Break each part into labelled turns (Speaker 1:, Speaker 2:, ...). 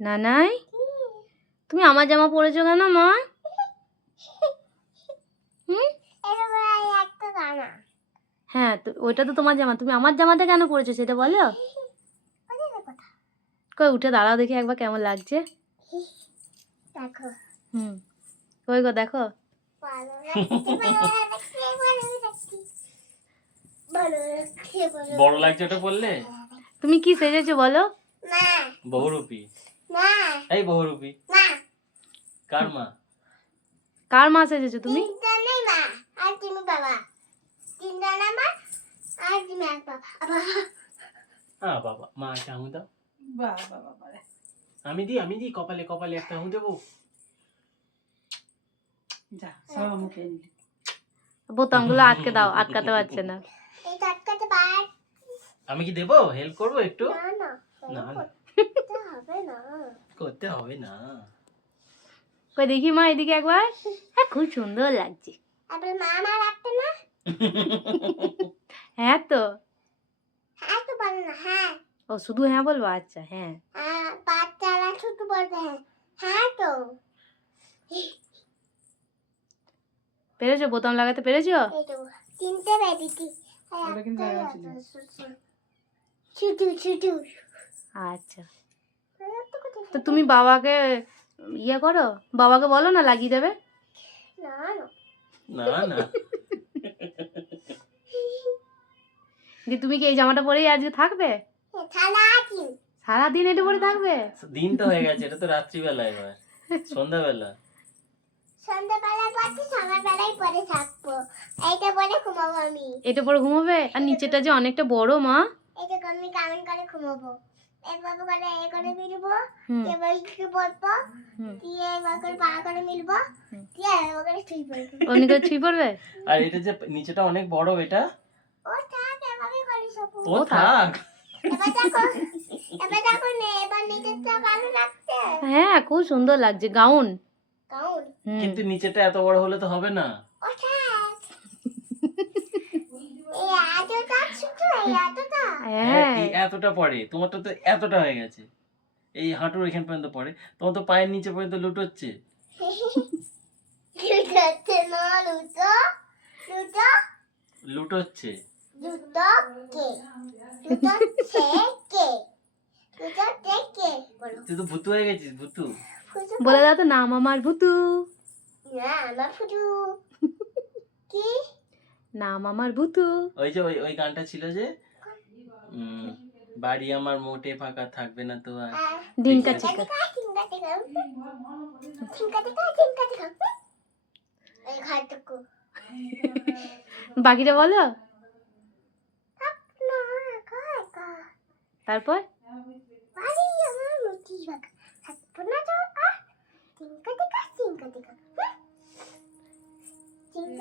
Speaker 1: নানাই? তুমি আমার জামা পরেছো কেন মা? হুম?
Speaker 2: একটা
Speaker 1: হ্যাঁ তো ওইটা তো তোমার জামা। তুমি আমার জামাটা কেন পরেছো সেটা বলো। কই উঠে দাঁড়াও দেখি একবার কেমন লাগছে।
Speaker 2: দেখো
Speaker 1: হুম। কই গো দেখো।
Speaker 3: বড় লাগছে ওটা বললে
Speaker 1: তুমি কি সেজেছো বলো।
Speaker 3: বহুরূপী। এই বহুরূপী। কার মা?
Speaker 1: কার মা সেজেছো তুমি?
Speaker 3: দাও। আমি দি আমি দি কপালে কপালে একটা হুঁ দেবো।
Speaker 1: বোতামগুলো আটকে দাও আটকাতে পারছে না।
Speaker 3: আমি কি দেবো? হেল্প করব একটু?
Speaker 2: না। না। করতে হবে না।
Speaker 1: কই দেখি মা এদিকে একবার। হ্যাঁ খুব সুন্দর লাগছে।
Speaker 2: আপনার মা মা রাখতে না
Speaker 1: হ্যাঁ তো।
Speaker 2: হ্যাঁ তো বলো না হ্যাঁ।
Speaker 1: ও শুধু হ্যাঁ বলব? আচ্ছা হ্যাঁ।
Speaker 2: হ্যাঁ বাচ্চারা ছোট বলতে হ্যাঁ। হ্যাঁ তো।
Speaker 1: পেরেছ? বোতাম লাগাতে পেরেছ?
Speaker 2: তিনটে বেরিয়েছি।
Speaker 1: আচ্ছা। তো তুমি বাবাকে ইয়ে করো বাবাকে বলো না লাগিয়ে দেবে?
Speaker 2: না না।
Speaker 1: যে তুমি কি এই জামাটা পরেই আজকে থাকবে?
Speaker 2: থালা আছে
Speaker 1: সারাদিন এটা পরে থাকবে?
Speaker 3: দিন তো হয়ে গেছে এটা তো রাত্রিবেলা এবার সন্ধ্যাবেলা।
Speaker 2: সন্ধ্যাবেলায় পড়ছি সকালবেলায় পরে থাকব। এইটা পরে ঘুমাবো আমি।
Speaker 1: এটা পরে ঘুমাবে? আর নিচেটা যে অনেকটা বড় মা।
Speaker 2: এইটা আমি কেমন করে ঘুমাবো। করে এ করে মিলবো
Speaker 1: হুম।
Speaker 2: এবার একটু বলব?
Speaker 1: হুম।
Speaker 2: দিয়ে এবার করে পা করে মিলবো দিয়ে এবার করে শুই পড়ব
Speaker 1: অমনি ছুঁই পড়বে?
Speaker 3: আর এটা যে নিচেটা অনেক বড় এটা?
Speaker 2: ও থাক এভাবে করি সব।
Speaker 3: ও থাক।
Speaker 2: এবার এবার দেখো নে এবার নিচেরটা ভালো লাগছে।
Speaker 1: হ্যাঁ খুব সুন্দর লাগছে গাউন।
Speaker 3: কিন্তু নিচেটা এত বড় হলে তো হবে না।
Speaker 2: এতটা ছোট
Speaker 1: হ্যাঁ
Speaker 3: এতটা পড়ে তোমারটা তো এতটা হয়ে গেছে। এই হাঁটুর এখান পর্যন্ত পড়ে তোমার তো পায়ের নিচে পর্যন্ত লুটোচ্ছে।
Speaker 2: লুটাচ্ছে না লুটো লুটো।
Speaker 3: লুটোচ্ছে।
Speaker 2: লুটো কে লুটোচ্ছে কে? লুটোচ্ছে কে? বলো।
Speaker 3: তুই তো ভুতু হয়ে গেছিস ভুতু।
Speaker 1: বলে দাও তো নাম আমার ভুতু।
Speaker 2: না আমার ফুটু কি?
Speaker 1: নাম আমার ভুতু।
Speaker 3: ওই যে ওই ওই গানটা ছিল যে বাড়ি আমার মোটে ফাঁকা থাকবে না তো আর।
Speaker 1: ডিঙ্কা চিকা বাকিটা বলো। তারপর?
Speaker 2: বাড়ি আমার মোটে ফাঁকা থাকবে না তো আর। Como é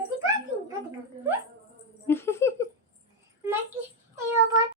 Speaker 2: que eu vou